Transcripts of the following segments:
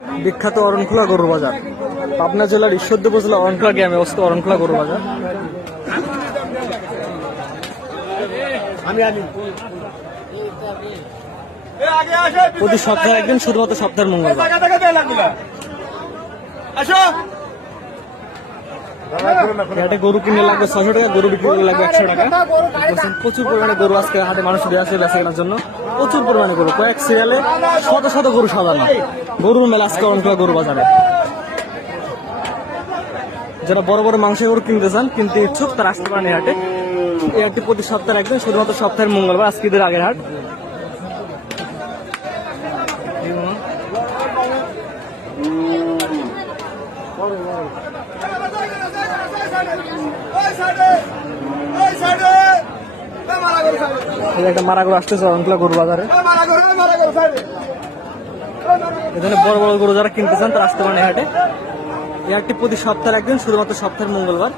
বিখ্যাত অরণখোলা গরুর বাজার পাবনা জেলার ঈশ্বরদী উপজেলা অরণখোলা গ্রামে অবস্থিত অরণখোলা গরুর বাজার প্রতি সপ্তাহে একদিন শুধুমাত্র সপ্তাহের মঙ্গলবার গরু কিনলে লাগবে ছশো টাকা, গরু বিক্রি করলে লাগবে একশো টাকা। প্রচুর পরিমাণে গরু আজকে হাটে মানুষ দিয়ে আসে বেচা কেনার জন্য। প্রচুর পরিমাণে গরু, কয়েক সিরিয়ালে শত শত গরু সাজানো। গরুর মেলা আজকে অনেক গরু বাজারে। যারা বড় বড় মাংসের গরু কিনতে চান, কিনতে ইচ্ছুক, তারা আসতে পারেন এই হাটে। এই হাটটি প্রতি সপ্তাহে একদিন, শুধুমাত্র সপ্তাহের মঙ্গলবার, আজকে আগের হাট। একটা মারা গরু আসতেছে অনেকগুলো গরু বাজারে? এখানে বড় বড় গরু যারা কিনতে চান তারা আসতে পারেন হাটে। এই প্রতি সপ্তাহে একদিন, শুধুমাত্র সপ্তাহের মঙ্গলবার।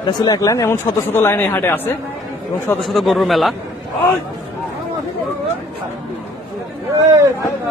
এটা ছিল এক লাইন, এমন শত শত লাইন এই হাটে আছে, এবং শত শত গরুর মেলা।